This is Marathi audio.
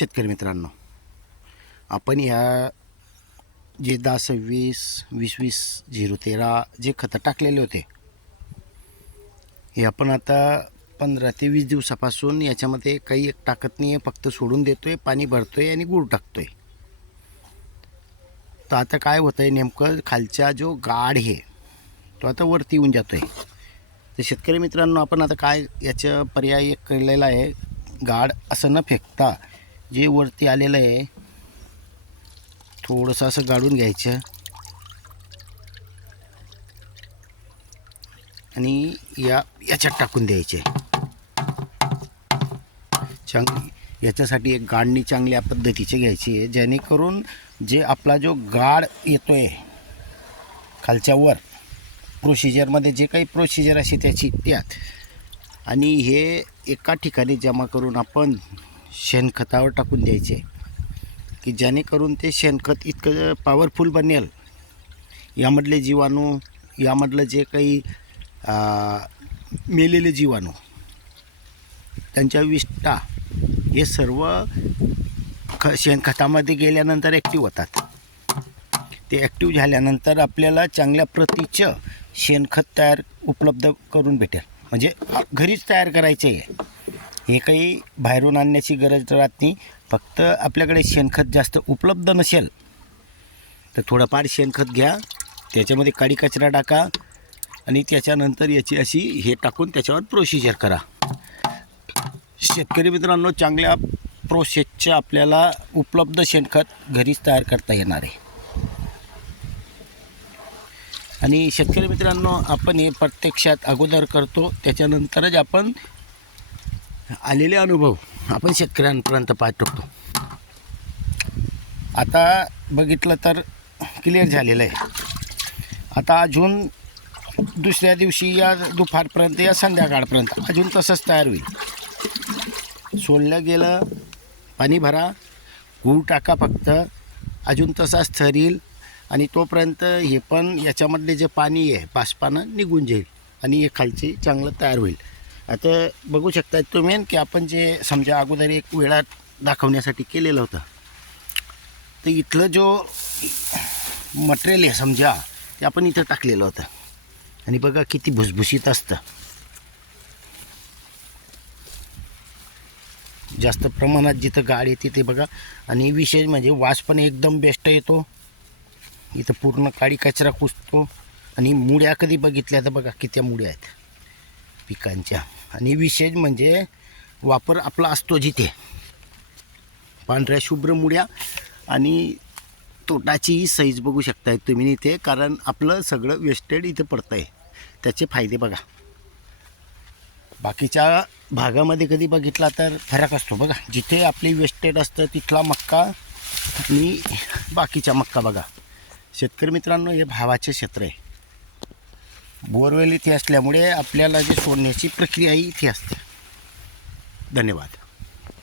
शेतकरी मित्रांनो, आपण ह्या जे 10-26, 20-20-013 जे खतं टाकलेले होते, हे आपण आता 15 ते 20 दिवसापासून याच्यामध्ये काही एक टाकत नाही आहे, फक्त सोडून देतोय, पाणी भरतोय आणि गूळ टाकतोय. तर आता काय होतं आहे, नेमकं खालचा जो गाढ आहे तो आता वरती येऊन जातो आहे. तर शेतकरी मित्रांनो, आपण आता काय याचं पर्याय एक केलेला आहे, गाढ असं न फेकता जे वरती आलेलं आहे थोडंसं असं गाडून घ्यायचं आणि याच्यात टाकून द्यायचे. याच्यासाठी एक गाडणी चांगल्या पद्धतीची घ्यायची आहे, जेणेकरून जे आपला जो गाड येतो आहे खालच्या वर प्रोसिजरमध्ये जे काही प्रोसिजर असे त्याची त्यात, आणि हे एका ठिकाणी जमा करून आपण शेणखतावर टाकून द्यायचे, की जेणेकरून ते शेणखत इतकं पॉवरफुल बनेल. यामधले जीवाणू, यामधलं जे काही मेलेले जीवाणू, त्यांच्या विष्ठा हे सर्व शेणखतामध्ये गेल्यानंतर ॲक्टिव्ह होतात. ते ॲक्टिव्ह झाल्यानंतर आपल्याला चांगल्या प्रतीचं शेणखत उपलब्ध करून भेटेल. म्हणजे घरीच तयार करायचे आहे, हे काही बाहेरून आणण्याची गरज राहत नाही. फक्त आपल्याकडे शेणखत जास्त उपलब्ध नसेल तर थोडंफार शेणखत घ्या, त्याच्यामध्ये काडी कचरा टाका आणि त्याच्यानंतर याची अशी हे टाकून त्याच्यावर प्रोसिजर करा. शेतकरी मित्रांनो, चांगल्या प्रोसेसचं आपल्याला उपलब्ध शेणखत घरीच तयार करता येणार आहे. आणि शेतकरी मित्रांनो, आपण हे प्रत्यक्षात अगोदर करतो, त्याच्यानंतरच आपण आलेले अनुभव आपण शेतकऱ्यांपर्यंत पाठवतो. आता बघितलं तर क्लिअर झालेलं आहे. आता अजून दुसऱ्या दिवशी या दुपारपर्यंत या संध्याकाळपर्यंत अजून तसंच तयार होईल. सोडलं गेलं, पाणी भरा, गूळ टाका, फक्त अजून तसाच ठरेल आणि तोपर्यंत हे पण याच्यामधले जे पाणी आहे बाष्पानं निघून जाईल आणि हे खालचे चांगलं तयार होईल. आता बघू शकता तुम्ही की आपण जे समजा अगोदर एक वेळा दाखवण्यासाठी केलेलं होतं, तर इथलं जो मटेरियल आहे समजा ते आपण इथं टाकलेलं होतं आणि बघा किती भुसभुशीत असतं. जास्त प्रमाणात जिथं गाड येते ते बघा. आणि विशेष म्हणजे वास पण एकदम बेस्ट येतो. इथं पूर्ण काळी कचरा कुसतो. आणि मुळ्या कधी बघितल्या तर बघा किती मुळ्या आहेत पिकांच्या. आणि विशेष म्हणजे वापर आपला असतो जिथे पांढऱ्या शुभ्र मुळ्या आणि तोटाची साईज बघू शकताय तुम्ही इथे, कारण आपलं सगळं वेस्टेड इथं पडतं आहे. त्याचे फायदे बघा. बाकीच्या भागामध्ये कधी बघितला तर फरक असतो बघा. जिथे आपली वेस्टेड असतं तिथला मक्का आणि बाकीचा मक्का बघा. शेतकरी मित्रांनो, हे भावाचे क्षेत्र आहे. बोरवेल इथे असल्यामुळे आपल्याला जे सोडण्याची प्रक्रिया ही इथे असते. धन्यवाद.